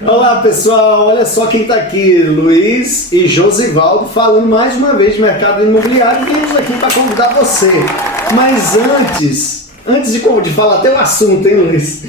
Olá pessoal, olha só quem está aqui, Luiz e Josivaldo, falando mais uma vez de mercado imobiliário. Viemos aqui para convidar você. Mas antes de falar até o assunto, hein, Luiz?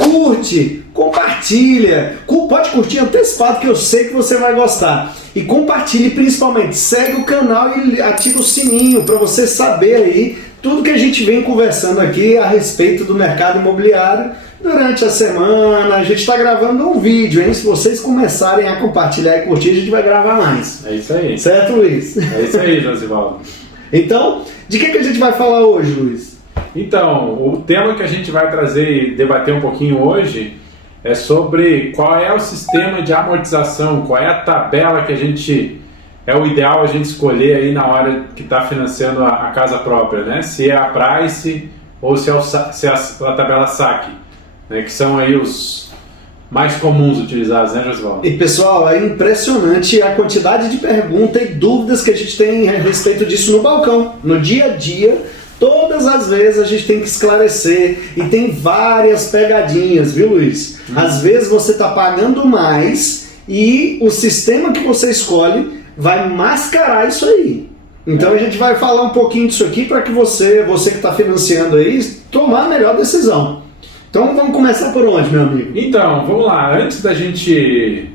Curte, compartilha, pode curtir antecipado que eu sei que você vai gostar. E compartilhe principalmente, segue o canal e ativa o sininho para você saber aí tudo que a gente vem conversando aqui a respeito do mercado imobiliário. Durante a semana, a gente está gravando um vídeo, hein? Se vocês começarem a compartilhar e curtir, a gente vai gravar mais. É isso aí. Certo, Luiz? É isso aí, Josivaldo. Então, de que a gente vai falar hoje, Luiz? Então, o tema que a gente vai trazer e debater um pouquinho hoje é sobre qual é o sistema de amortização, qual é a tabela que é o ideal a gente escolher aí na hora que está financiando a casa própria, né? Se é a Price ou se é a tabela SAC. Que são aí os mais comuns utilizados, né, Josivaldo? E pessoal, é impressionante a quantidade de perguntas e dúvidas que a gente tem a respeito disso no balcão, no dia a dia. Todas as vezes a gente tem que esclarecer e tem várias pegadinhas, viu, Luiz? Às vezes você está pagando mais e o sistema que você escolhe vai mascarar isso aí. Então a gente vai falar um pouquinho disso aqui para que você que está financiando aí, tomar a melhor decisão. Então vamos começar por onde, meu amigo? Então, vamos lá. Antes da gente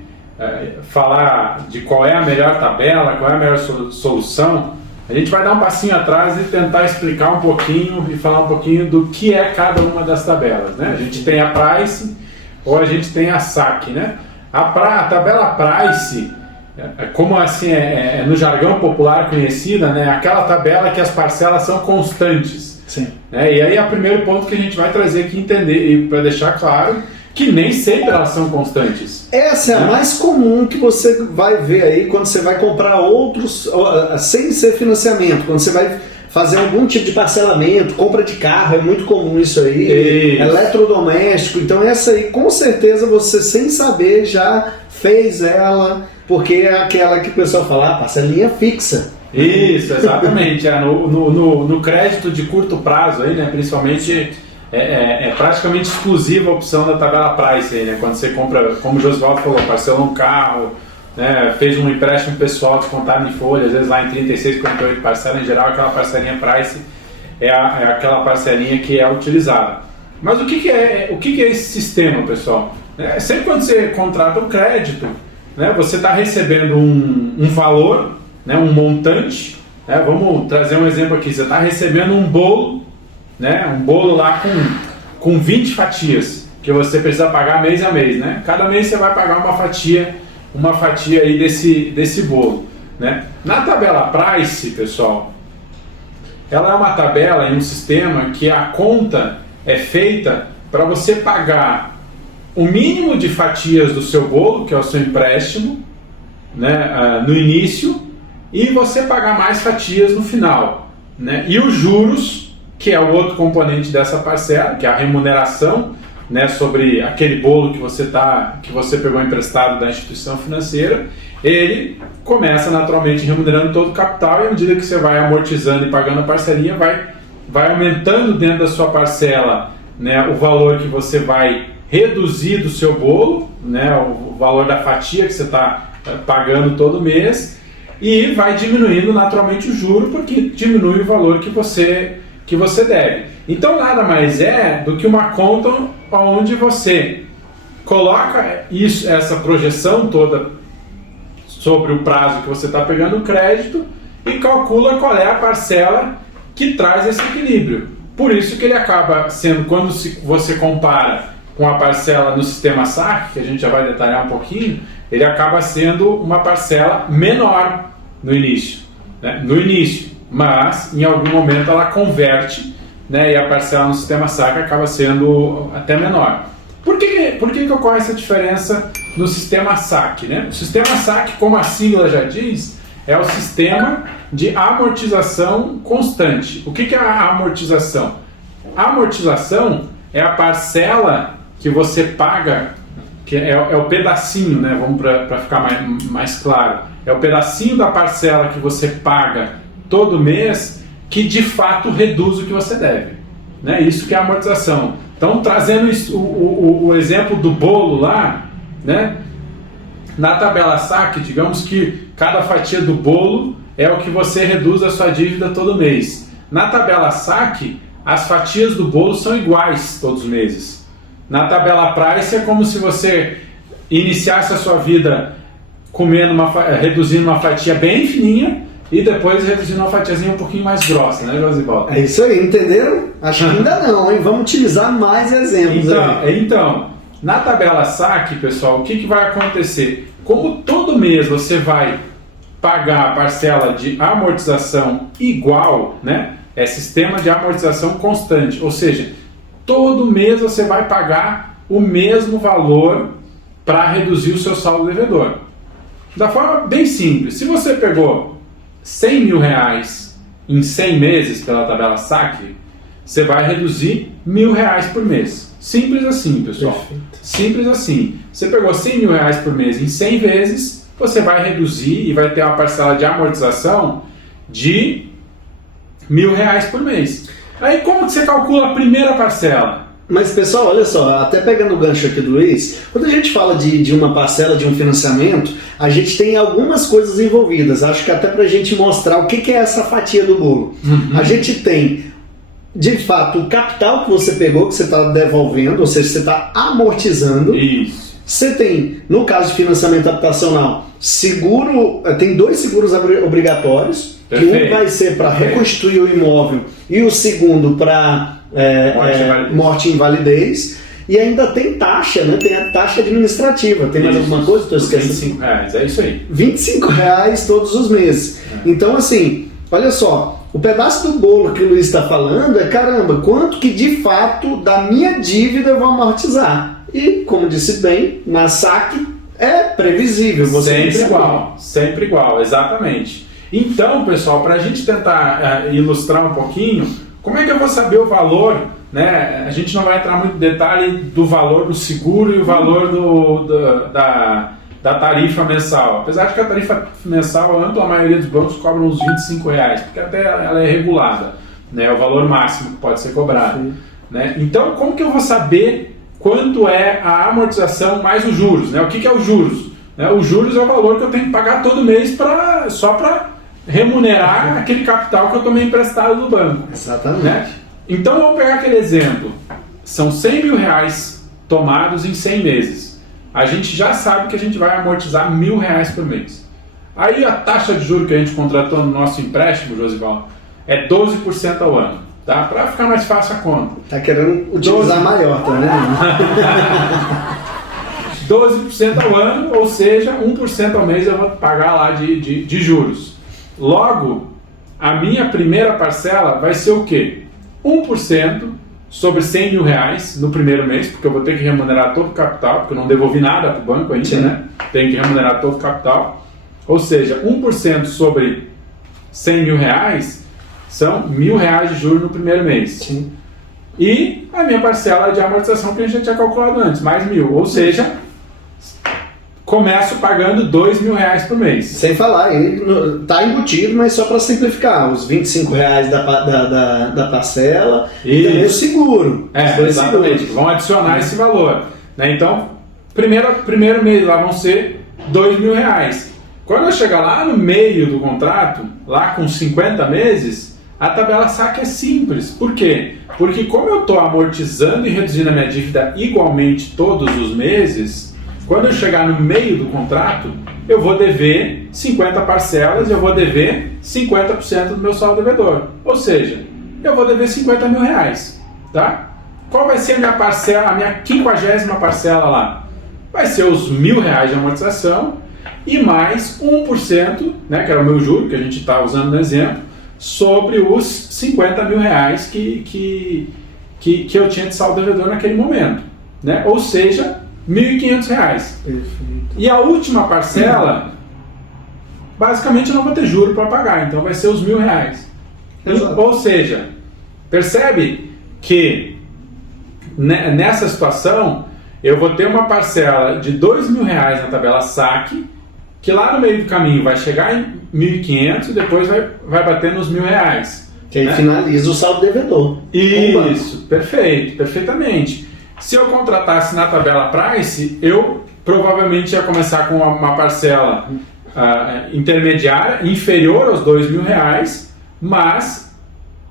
falar de qual é a melhor tabela, qual é a melhor solução, a gente vai dar um passinho atrás e tentar explicar um pouquinho e falar um pouquinho do que é cada uma das tabelas, né? A gente tem a Price ou a gente tem a SAC, né? A tabela Price, como assim no jargão popular conhecida, né? Aquela tabela que as parcelas são constantes. Sim. E aí é o primeiro ponto que a gente vai trazer aqui, entender, e para deixar claro que nem sempre elas são constantes. Essa é a mais comum que você vai ver aí quando você vai comprar outros, sem ser financiamento, quando você vai fazer algum tipo de parcelamento, compra de carro, é muito comum isso aí, isso. Eletrodoméstico, então essa aí com certeza você sem saber já fez ela, porque é aquela que o pessoal fala, parcelinha fixa. Isso, exatamente. No crédito de curto prazo, aí, né, principalmente, é praticamente exclusiva a opção da tabela Price. Aí, né, quando você compra, como o Josivaldo falou, parcelou um carro, né, fez um empréstimo pessoal descontado em folha, às vezes lá em 36, 48 parcelas, em geral aquela parcelinha Price é aquela parcelinha que é utilizada. Mas o que é esse sistema, pessoal? Sempre quando você contrata um crédito, né, você está recebendo um valor, né, um montante, né, vamos trazer um exemplo aqui, você está recebendo um bolo, né, um bolo lá com 20 fatias, que você precisa pagar mês a mês, né? Cada mês você vai pagar uma fatia aí desse bolo, né? Na tabela Price, pessoal, ela é uma tabela em um sistema que a conta é feita para você pagar o mínimo de fatias do seu bolo, que é o seu empréstimo, né, no início, e você pagar mais fatias no final, né? E os juros, que é o outro componente dessa parcela, que é a remuneração, né, sobre aquele bolo que você pegou emprestado da instituição financeira, ele começa naturalmente remunerando todo o capital, e à medida que você vai amortizando e pagando a parcelinha, vai aumentando dentro da sua parcela, né, o valor que você vai reduzir do seu bolo, né, o valor da fatia que você está pagando todo mês, e vai diminuindo naturalmente o juro, porque diminui o valor que você deve. Então nada mais é do que uma conta onde você coloca essa projeção toda sobre o prazo que você está pegando o crédito e calcula qual é a parcela que traz esse equilíbrio. Por isso que ele acaba sendo, quando você compara com a parcela no sistema SAC, que a gente já vai detalhar um pouquinho, ele acaba sendo uma parcela menor no início, né? Mas em algum momento ela converte, né, e a parcela no sistema SAC acaba sendo até menor. Por que ocorre essa diferença no sistema SAC, né? O sistema SAC, como a sigla já diz, é o sistema de amortização constante. O que é a amortização? A amortização é a parcela que você paga, que é o pedacinho, né? Vamos para ficar mais claro. É o pedacinho da parcela que você paga todo mês que de fato reduz o que você deve, né? Isso que é a amortização. Então, trazendo o exemplo do bolo lá, né? Na tabela saque, digamos que cada fatia do bolo é o que você reduz a sua dívida todo mês. Na tabela saque, as fatias do bolo são iguais todos os meses. Na tabela price é como se você iniciasse a sua vida reduzindo uma fatia bem fininha e depois reduzindo uma fatiazinha um pouquinho mais grossa, né, Josivaldo? É isso aí, entenderam? Acho que ainda não, hein? Vamos utilizar mais exemplos aí. Então, na tabela saque, pessoal, o que vai acontecer? Como todo mês você vai pagar a parcela de amortização igual, né? É sistema de amortização constante, ou seja, todo mês você vai pagar o mesmo valor para reduzir o seu saldo devedor. Da forma bem simples, se você pegou 100 mil reais em 100 meses pela tabela saque, você vai reduzir R$1.000 por mês. Simples assim, pessoal. Perfeito. Simples assim. Você pegou 100 mil reais por mês em 100 vezes, você vai reduzir e vai ter uma parcela de amortização de R$1.000 por mês. Aí como que você calcula a primeira parcela? Mas pessoal, olha só, até pegando o gancho aqui do Luiz, quando a gente fala de uma parcela, de um financiamento, a gente tem algumas coisas envolvidas. Acho que até para a gente mostrar o que é essa fatia do bolo. A gente tem, de fato, o capital que você pegou, que você está devolvendo, ou seja, você está amortizando. Isso. Você tem, no caso de financiamento habitacional, seguro, tem 2 seguros obrigatórios. Perfeito. Que um vai ser para reconstruir o imóvel e o segundo para morte e invalidez. E ainda tem taxa, né? Tem a taxa administrativa. Tem mais alguma coisa? Estou esquecendo. R$25, é isso aí. R$25 todos os meses. Então, assim, olha só, o pedaço do bolo que o Luiz está falando é, caramba, quanto que de fato da minha dívida eu vou amortizar? E, como disse bem, na saque é previsível. Você sempre igual, exatamente. Então, pessoal, para a gente tentar ilustrar um pouquinho, como é que eu vou saber o valor, né? A gente não vai entrar muito em detalhe do valor do seguro e o valor da tarifa mensal. Apesar de que a tarifa mensal, a ampla maioria dos bancos cobra uns R$25, porque até ela é regulada, né? É o valor máximo que pode ser cobrado. Né? Então, como que eu vou saber quanto é a amortização mais os juros? Né? O que é os juros? Né? Os juros é o valor que eu tenho que pagar todo mês só para remunerar aquele capital que eu tomei emprestado do banco. Exatamente. Né? Então vamos pegar aquele exemplo. São 100 mil reais tomados em 100 meses. A gente já sabe que a gente vai amortizar R$1.000 por mês. Aí a taxa de juros que a gente contratou no nosso empréstimo, Josivaldo, é 12% ao ano. Tá? Para ficar mais fácil a conta. Tá querendo utilizar maior, tá vendo? 12% ao ano, ou seja, 1% ao mês eu vou pagar lá de juros. Logo, a minha primeira parcela vai ser o quê? 1% sobre 100 mil reais no primeiro mês, porque eu vou ter que remunerar todo o capital, porque eu não devolvi nada para o banco ainda, né? Tenho que remunerar todo o capital. Ou seja, 1% sobre 100 mil reais são R$1.000 de juros no primeiro mês. Sim. E a minha parcela de amortização que a gente já tinha calculado antes, mais 1.000. Ou seja, começo pagando R$2.000 por mês. Sem falar, está embutido, mas só para simplificar, os R$25 da parcela e também o seguro. Exatamente, vão adicionar esse valor. Né? Então, primeiro mês lá vão ser R$2.000. Quando eu chegar lá no meio do contrato, lá com 50 meses, a tabela saque é simples. Por quê? Porque como eu estou amortizando e reduzindo a minha dívida igualmente todos os meses, quando eu chegar no meio do contrato, eu vou dever 50 parcelas e eu vou dever 50% do meu saldo devedor. Ou seja, eu vou dever R$50 mil. Tá? Qual vai ser a minha parcela, a minha 50ª parcela lá? Vai ser os R$1.000 de amortização e mais 1%, né, que era o meu juro, que a gente está usando no exemplo, sobre os R$50 mil que eu tinha de saldo devedor naquele momento. Né? Ou seja, R$1.500. Perfeito. E a última parcela, basicamente eu não vou ter juro para pagar, então vai ser os R$1.000. Ou seja, percebe que nessa situação eu vou ter uma parcela de R$2.000 na tabela saque, que lá no meio do caminho vai chegar em 1.500 e depois vai bater nos R$1.000. Que aí finaliza o saldo devedor. Isso, perfeito, perfeitamente. Se eu contratasse na tabela price, eu provavelmente ia começar com uma parcela intermediária, inferior aos R$2.000, mas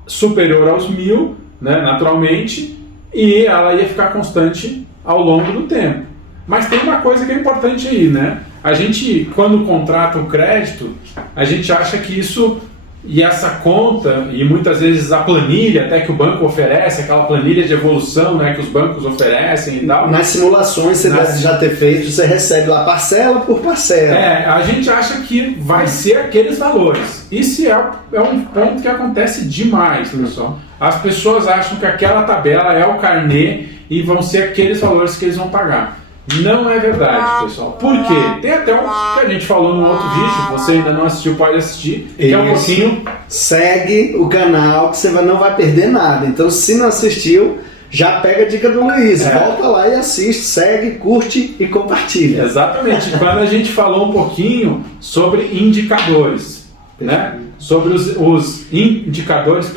superior aos 1.000, né, naturalmente, e ela ia ficar constante ao longo do tempo. Mas tem uma coisa que é importante aí, né? A gente, quando contrata o crédito, a gente acha que isso e essa conta, e muitas vezes a planilha até que o banco oferece, aquela planilha de evolução, né, que os bancos oferecem e tal. Nas simulações você deve já ter feito, você recebe lá parcela por parcela. A gente acha que vai ser aqueles valores. Isso é um ponto que acontece demais, pessoal. As pessoas acham que aquela tabela é o carnê e vão ser aqueles valores que eles vão pagar. Não é verdade, pessoal. Por quê? Tem até um que a gente falou no outro vídeo, você ainda não assistiu, pode assistir, que é um pouquinho... Segue o canal que você não vai perder nada. Então, se não assistiu, já pega a dica do Luiz. Volta lá e assiste, segue, curte e compartilha. Exatamente. Quando a gente falou um pouquinho sobre indicadores, né? Sobre os indicadores,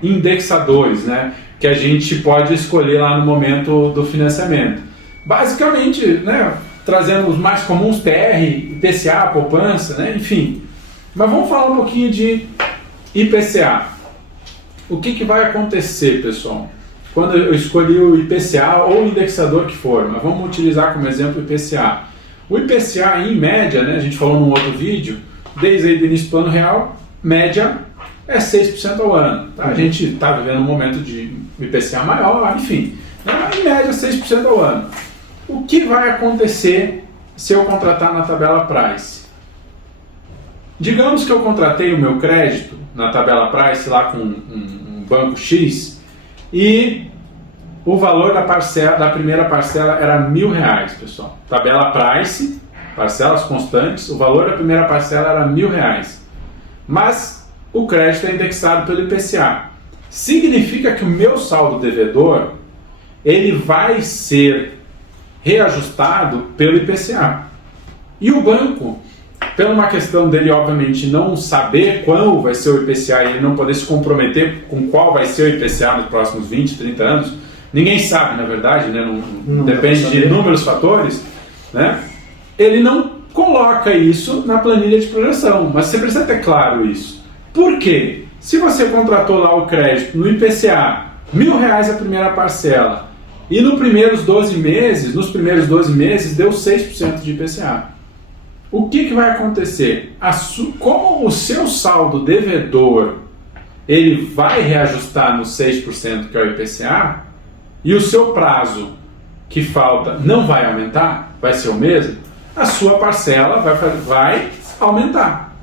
indexadores, né? Que a gente pode escolher lá no momento do financiamento. Basicamente, né, trazendo os mais comuns, TR, IPCA, poupança, né, enfim. Mas vamos falar um pouquinho de IPCA. O que vai acontecer, pessoal? Quando eu escolhi o IPCA ou o indexador que for, mas vamos utilizar como exemplo o IPCA. O IPCA, em média, né, a gente falou num outro vídeo, desde aí do início do ano real, média é 6% ao ano. Tá? A gente está vivendo um momento de IPCA maior, enfim. Em média, 6% ao ano. O que vai acontecer se eu contratar na tabela Price? Digamos que eu contratei o meu crédito na tabela Price lá com um banco X e o valor da primeira parcela era R$1.000, pessoal. Tabela Price, parcelas constantes, o valor da primeira parcela era R$1.000. Mas o crédito é indexado pelo IPCA. Significa que o meu saldo devedor ele vai ser reajustado pelo IPCA. E o banco, pela uma questão dele, obviamente, não saber qual vai ser o IPCA e ele não poder se comprometer com qual vai ser o IPCA nos próximos 20, 30 anos, ninguém sabe, na verdade, né? Não depende de inúmeros fatores, né? Ele não coloca isso na planilha de projeção, mas você precisa ter claro isso. Por quê? Se você contratou lá o crédito no IPCA, R$1.000 a primeira parcela, e nos primeiros 12 meses deu 6% de IPCA. O que vai acontecer? Como o seu saldo devedor ele vai reajustar nos 6% que é o IPCA, e o seu prazo que falta não vai aumentar, vai ser o mesmo, a sua parcela vai aumentar.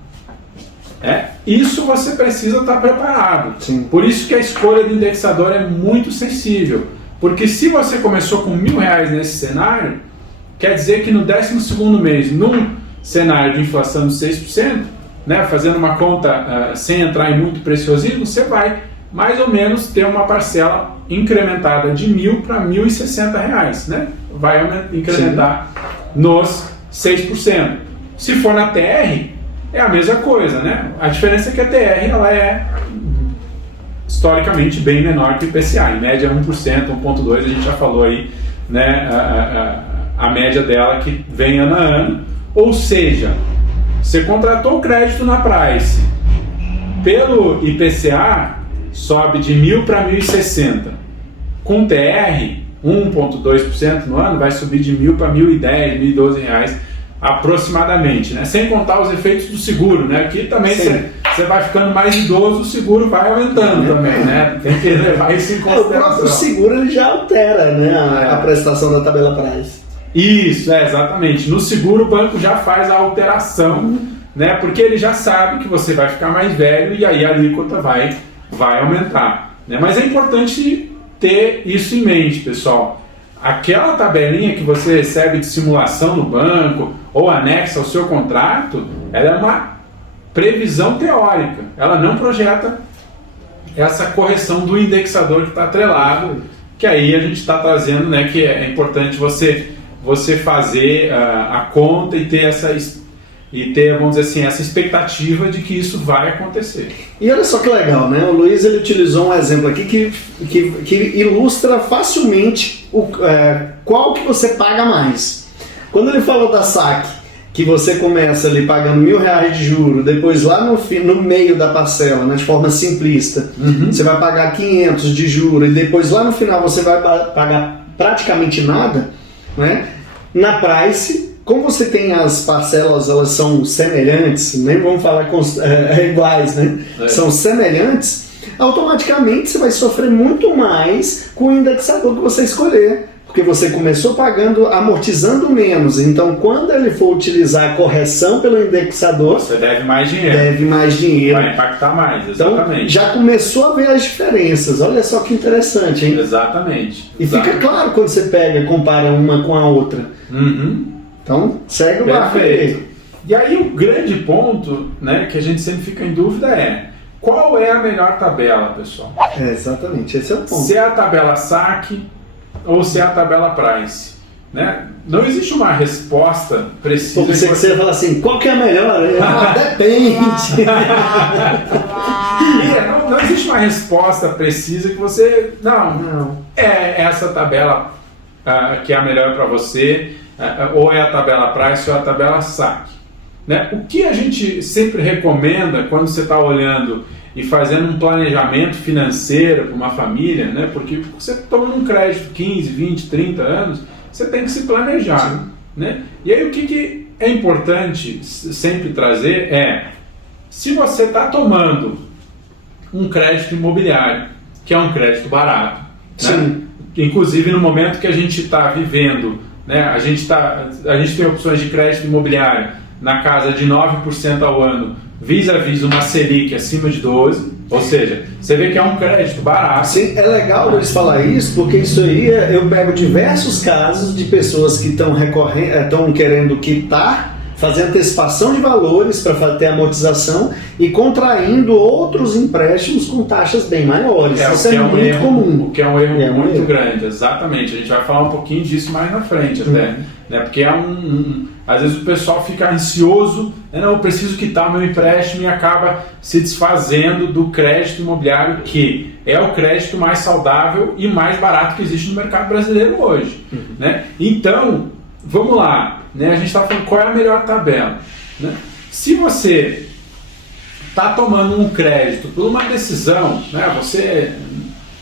Isso você precisa estar preparado. Sim. Por isso que a escolha do indexador é muito sensível. Porque se você começou com R$1.000 nesse cenário, quer dizer que no 12º mês, num cenário de inflação de 6%, né, fazendo uma conta sem entrar em muito preciosismo, você vai mais ou menos ter uma parcela incrementada de R$1.000 para R$1.060, né? Vai incrementar nos 6%. Se for na TR, é a mesma coisa, né? A diferença é que a TR ela é historicamente bem menor que o IPCA, em média 1%, 1,2%, a gente já falou aí, né, a média dela que vem ano a ano. Ou seja, você contratou o crédito na Price, pelo IPCA sobe de 1.000 para 1.060. Com TR, 1,2% no ano, vai subir de 1.000 para 1.010, R$1.012 aproximadamente, né? Sem contar os efeitos do seguro, né? Aqui também você vai ficando mais idoso, o seguro vai aumentando também, né? Tem que levar isso em consideração. O próprio seguro ele já altera, né, a prestação da tabela Price. Isso, exatamente. No seguro o banco já faz a alteração, né? Porque ele já sabe que você vai ficar mais velho e aí a alíquota vai aumentar, né? Mas é importante ter isso em mente, pessoal. Aquela tabelinha que você recebe de simulação no banco ou anexa ao seu contrato, ela é uma previsão teórica. Ela não projeta essa correção do indexador que está atrelado, que aí a gente está trazendo, né, que é importante você fazer a conta e ter vamos dizer assim, essa expectativa de que isso vai acontecer. E olha só que legal, né? O Luiz ele utilizou um exemplo aqui que ilustra facilmente qual que você paga mais. Quando ele falou da saque, que você começa ali pagando R$1.000 de juro, depois lá no meio da parcela, né, de forma simplista, você vai pagar 500 de juro e depois lá no final você vai pagar praticamente nada, né? Na Price, como você tem as parcelas, elas são semelhantes, nem vamos falar iguais, né? São semelhantes, automaticamente você vai sofrer muito mais com o indexador que você escolher. Porque você começou pagando, amortizando menos. Então, quando ele for utilizar a correção pelo indexador, você deve mais dinheiro. Vai impactar mais, exatamente. Então, já começou a ver as diferenças. Olha só que interessante, hein? Exatamente. E fica claro quando você pega e compara uma com a outra. Então, segue o barco aí. E aí, o grande ponto, né, que a gente sempre fica em dúvida é: qual é a melhor tabela, pessoal? Exatamente, esse é o ponto. Se é a tabela saque ou se é a tabela price, né? Não existe uma resposta precisa. Porque você fala assim, qual que é a melhor? Depende. Não existe uma resposta precisa que você... Não. É essa tabela que é a melhor para você, ou é a tabela price ou é a tabela saque. Né? O que a gente sempre recomenda quando você está olhando e fazendo um planejamento financeiro para uma família, né? Porque você tomando um crédito 15, 20, 30 anos, você tem que se planejar. Né? E aí o que é importante sempre trazer é, se você está tomando um crédito imobiliário, que é um crédito barato, né? Inclusive no momento que a gente está vivendo, né? a gente tem opções de crédito imobiliário na casa de 9% ao ano, vis-a-vis uma Selic acima de 12%, ou seja, você vê que é um crédito barato. Sim, é legal eles falar isso, porque isso aí eu pego diversos casos de pessoas que estão querendo quitar, fazer antecipação de valores para ter amortização e contraindo outros empréstimos com taxas bem maiores. Isso é muito comum. O que é um erro muito grande, exatamente. A gente vai falar um pouquinho disso mais na frente até. Né? Porque às vezes o pessoal fica ansioso, né? Eu preciso quitar o meu empréstimo e acaba se desfazendo do crédito imobiliário, que é o crédito mais saudável e mais barato que existe no mercado brasileiro hoje. Né? Então, vamos lá. Né? A gente está falando qual é a melhor tabela. Né? Se você está tomando um crédito por uma decisão, né? Você,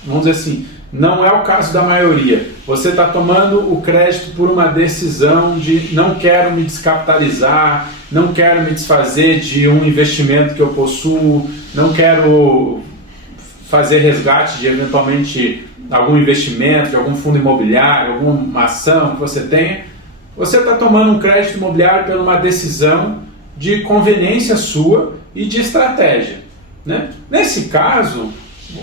vamos dizer assim, não é o caso da maioria, você está tomando o crédito por uma decisão de não quero me descapitalizar, não quero me desfazer de um investimento que eu possuo, não quero fazer resgate de eventualmente algum investimento, de algum fundo imobiliário, alguma ação que você tenha. Você está tomando um crédito imobiliário por uma decisão de conveniência sua e de estratégia. Né? Nesse caso,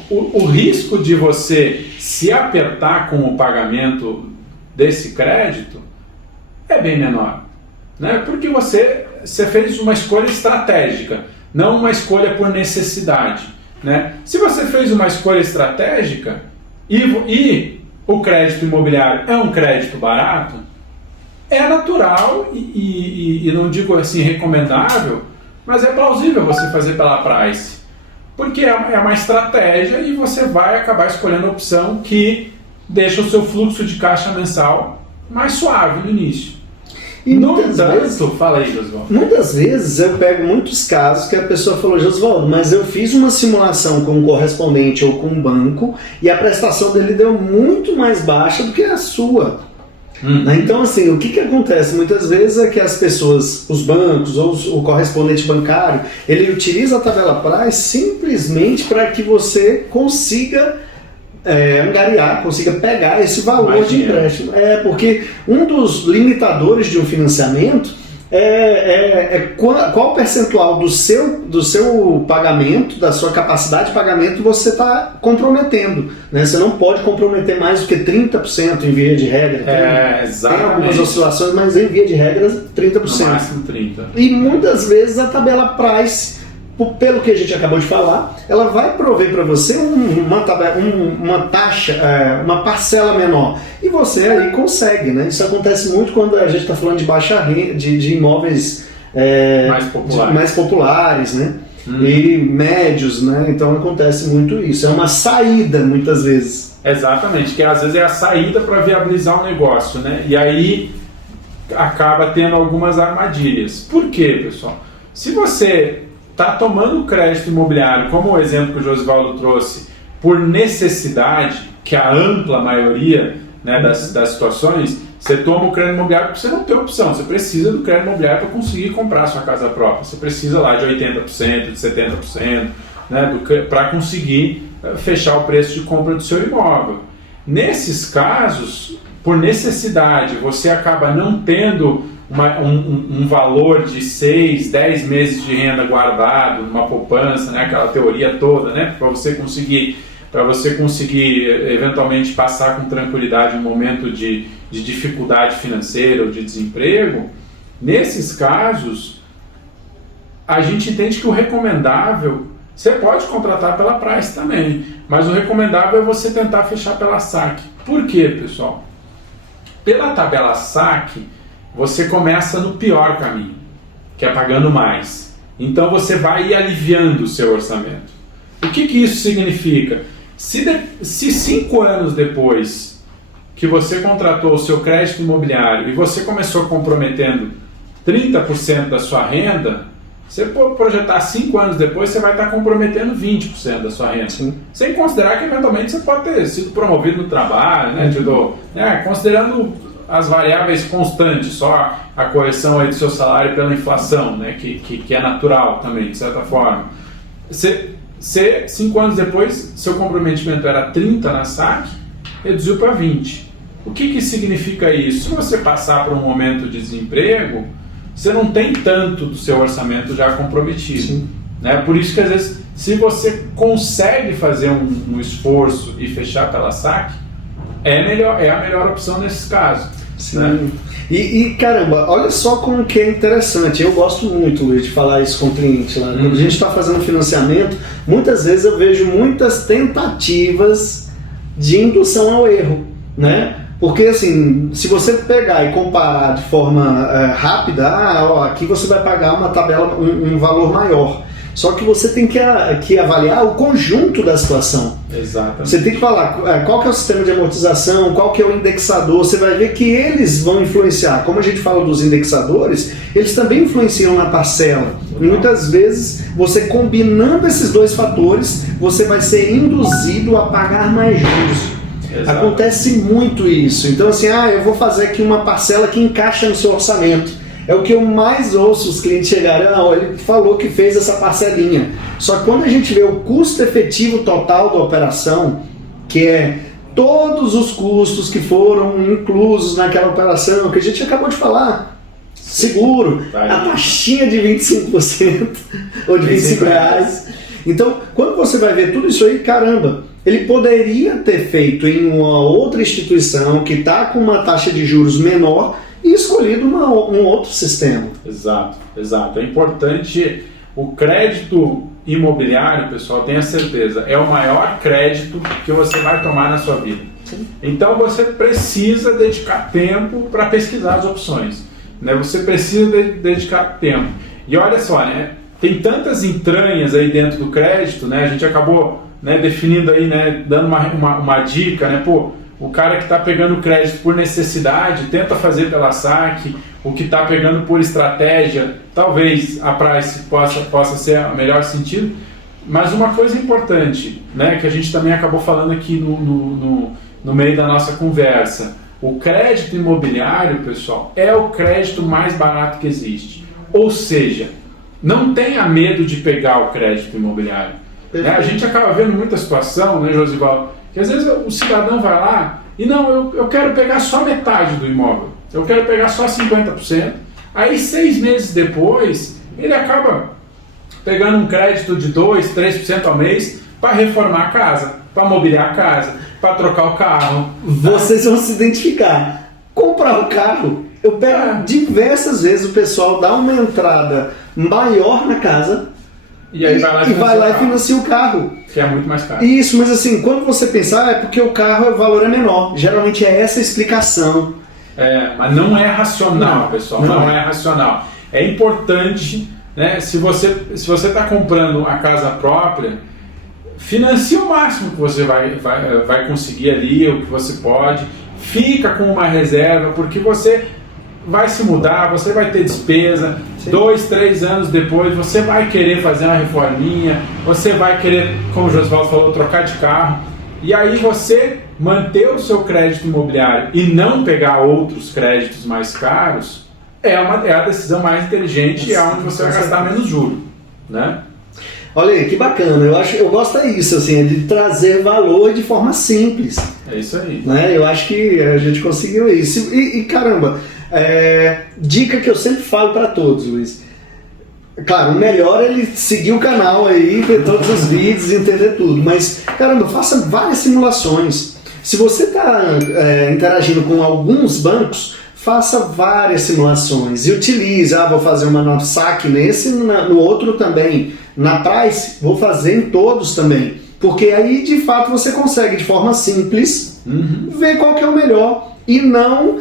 o risco de você se apertar com o pagamento desse crédito é bem menor. Né? Porque você fez uma escolha estratégica, não uma escolha por necessidade. Né? Se você fez uma escolha estratégica e o crédito imobiliário é um crédito barato, é natural e não digo assim recomendável, mas é plausível você fazer pela Price, porque é uma estratégia e você vai acabar escolhendo a opção que deixa o seu fluxo de caixa mensal mais suave no início. E fala aí, Josvaldo. Muitas vezes eu pego muitos casos que a pessoa falou, Josvaldo, mas eu fiz uma simulação com um correspondente ou com um banco e a prestação dele deu muito mais baixa do que a sua. Então, assim, o que acontece muitas vezes é que as pessoas, os bancos ou o correspondente bancário, ele utiliza a tabela Price simplesmente para que você consiga angariar, consiga pegar esse valor de empréstimo. Porque um dos limitadores de um financiamento qual percentual do seu pagamento, da sua capacidade de pagamento você está comprometendo. Né? Você não pode comprometer mais do que 30% em via de regra. Tem algumas oscilações, mas em via de regra 30%. No máximo 30%. E muitas vezes a tabela Price, pelo que a gente acabou de falar, ela vai prover para você uma taxa, uma parcela menor. E você aí consegue, né? Isso acontece muito quando a gente está falando de baixa renda, de imóveis mais populares, né? E médios, né? Então acontece muito isso. É uma saída, muitas vezes. Exatamente, que às vezes é a saída para viabilizar um negócio, né? E aí acaba tendo algumas armadilhas. Por quê, pessoal? Se você está tomando crédito imobiliário, como o exemplo que o Josivaldo trouxe, por necessidade, que é a ampla maioria, né, das situações, você toma o crédito imobiliário porque você não tem opção, você precisa do crédito imobiliário para conseguir comprar a sua casa própria, você precisa lá de 80%, de 70%, né, para conseguir fechar o preço de compra do seu imóvel. Nesses casos, por necessidade, você acaba não tendo um valor de 6, 10 meses de renda guardado, uma poupança, né, aquela teoria toda, né, para você conseguir eventualmente passar com tranquilidade um momento de dificuldade financeira ou de desemprego. Nesses casos, a gente entende que o recomendável, você pode contratar pela Price também, mas o recomendável é você tentar fechar pela SAC. Por quê, pessoal? Pela tabela SAC, você começa no pior caminho, que é pagando mais. Então você vai aliviando o seu orçamento. O que isso significa? Se 5 anos depois que você contratou o seu crédito imobiliário e você começou comprometendo 30% da sua renda, você pode projetar 5 anos depois, você vai estar comprometendo 20% da sua renda. Sim. Sem considerar que eventualmente você pode ter sido promovido no trabalho, né, considerando as variáveis constantes, só a correção aí do seu salário pela inflação, né, que é natural também, de certa forma. 5 anos depois, seu comprometimento era 30 na SAC, reduziu para 20. O que significa isso? Se você passar por um momento de desemprego, você não tem tanto do seu orçamento já comprometido. Né? Por isso que às vezes, se você consegue fazer um esforço e fechar pela SAC, é a melhor opção nesses casos. Sim. Né? E caramba, olha só como que é interessante. Eu gosto muito, Luiz, de falar isso com o cliente lá. Quando a gente está fazendo financiamento, muitas vezes eu vejo muitas tentativas de indução ao erro, né? Porque assim, se você pegar e comparar de forma rápida, aqui você vai pagar uma tabela, um valor maior. Só que você tem que avaliar o conjunto da situação. Exatamente. Você tem que falar qual que é o sistema de amortização, qual que é o indexador. Você vai ver que eles vão influenciar. Como a gente fala dos indexadores, eles também influenciam na parcela. E muitas vezes, você combinando esses dois fatores, você vai ser induzido a pagar mais juros. Exato. Acontece muito isso. Então assim, eu vou fazer aqui uma parcela que encaixa no seu orçamento. É o que eu mais ouço os clientes chegarem, ele falou que fez essa parcelinha. Só que quando a gente vê o custo efetivo total da operação, que é todos os custos que foram inclusos naquela operação, que a gente acabou de falar, seguro, a taxinha de 25% ou de R$25. Então, quando você vai ver tudo isso aí, caramba, ele poderia ter feito em uma outra instituição que está com uma taxa de juros menor e escolhido um outro sistema. Exato. É importante, o crédito imobiliário, pessoal, tenha certeza, é o maior crédito que você vai tomar na sua vida. Sim. Então você precisa dedicar tempo para pesquisar as opções. Né? Você precisa dedicar tempo. E olha só, né? Tem tantas entranhas aí dentro do crédito, né? A gente acabou, né, definindo aí, né, dando uma dica, né? O cara que está pegando crédito por necessidade, tenta fazer pela SAC. O que está pegando por estratégia, talvez a Price possa ser o melhor sentido. Mas uma coisa importante, né, que a gente também acabou falando aqui no meio da nossa conversa. O crédito imobiliário, pessoal, é o crédito mais barato que existe. Ou seja, não tenha medo de pegar o crédito imobiliário. Né? A gente acaba vendo muita situação, né, Josivaldo, que às vezes o cidadão vai lá e eu quero pegar só metade do imóvel, eu quero pegar só 50%, aí 6 meses depois ele acaba pegando um crédito de 2%, 3% ao mês para reformar a casa, para mobiliar a casa, para trocar o carro. Vocês vão se identificar. Comprar o carro, eu pego diversas vezes o pessoal dá uma entrada maior na casa e aí vai lá e financia o carro. Que é muito mais caro. Isso, mas assim, quando você pensar, é porque o carro, o valor é menor. Geralmente é essa a explicação. Mas não é racional, pessoal. Não é racional. É importante, né? Se você está comprando a casa própria, financie o máximo que você vai conseguir ali, o que você pode. Fica com uma reserva, porque você vai se mudar, você vai ter despesa, Sim. 2, 3 anos depois você vai querer fazer uma reforminha, você vai querer, como o Josivaldo falou, trocar de carro, e aí você manter o seu crédito imobiliário e não pegar outros créditos mais caros é a decisão mais inteligente e é onde você vai gastar menos juros, né? Olha aí, que bacana. Eu gosto disso, assim, de trazer valor de forma simples. É isso aí. Né? Eu acho que a gente conseguiu isso. E caramba, dica que eu sempre falo para todos, Luiz. Claro, o melhor é ele seguir o canal aí, ver todos os vídeos, entender tudo. Mas, caramba, faça várias simulações. Se você está interagindo com alguns bancos, faça várias simulações e utilize. Vou fazer uma no saque nesse, no outro também. Na Price, vou fazer em todos também. Porque aí, de fato, você consegue, de forma simples, ver qual que é o melhor e não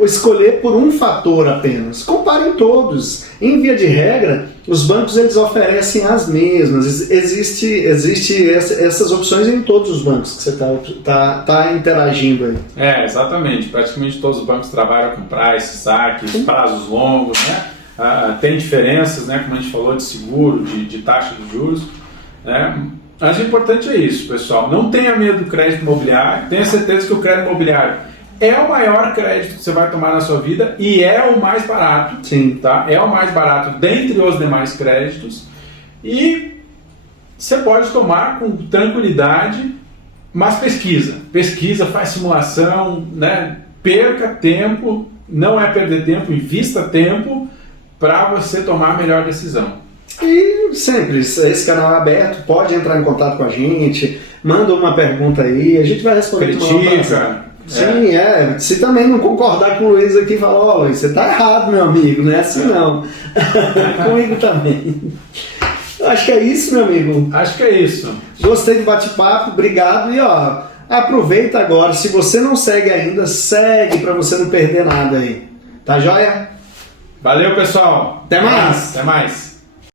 escolher por um fator apenas. Comparem todos. Em via de regra, os bancos eles oferecem as mesmas. Existe essas opções em todos os bancos que você tá interagindo aí. Exatamente. Praticamente todos os bancos trabalham com price, saques, prazos longos, né? Tem diferenças, né? Como a gente falou, de seguro, de taxa de juros, né? Mas o importante é isso, pessoal. Não tenha medo do crédito imobiliário. Tenha certeza que o crédito imobiliário é o maior crédito que você vai tomar na sua vida e é o mais barato. Sim. Tá? É o mais barato dentre os demais créditos. E você pode tomar com tranquilidade, mas pesquisa. Pesquisa, faz simulação, né? Perca tempo, não é perder tempo, invista tempo para você tomar a melhor decisão. E sempre, esse canal é aberto, pode entrar em contato com a gente, manda uma pergunta aí, a gente vai responder. Critica. Sim, Se também não concordar com o Luiz aqui, fala, ó, Luiz, você tá errado, meu amigo, não é assim não. Comigo também. Eu acho que é isso, meu amigo. Acho que é isso. Gostei do bate-papo, obrigado. E ó, aproveita agora, se você não segue ainda, segue para você não perder nada aí. Tá joia? Valeu, pessoal. Até mais. Até mais.